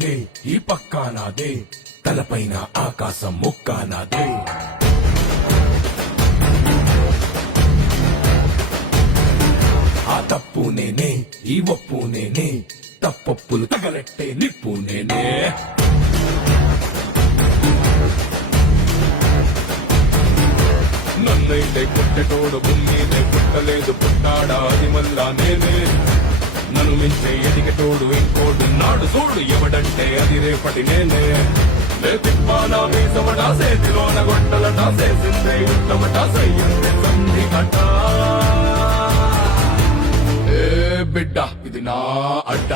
నాదే, ఈ పక్కా నాదే, తలపైన ఆకాశం ముక్క నాదే. ఆ తప్పు నేనే, ఈ ఒప్పు నేనే, తప్పొప్పులు తగలెట్టే నిప్పు నేనే. నన్నైతే పుట్టెటోడు భూమినే పుట్టలేదు, పుట్టాడా అది మళ్ళా నేనే. నన్ను మించే ఎదిగటోడు ఇంకోడు నాడు చూడు, ఎవడంటే అది రేపటి నేనే. లే తిప్పానా మీసమట, చేతిలోన గొట్టలట, చేసిందే యుద్ధమట, సయ్యందే సంధికట. ఏ బిడ్డ ఇది నా అడ్డ.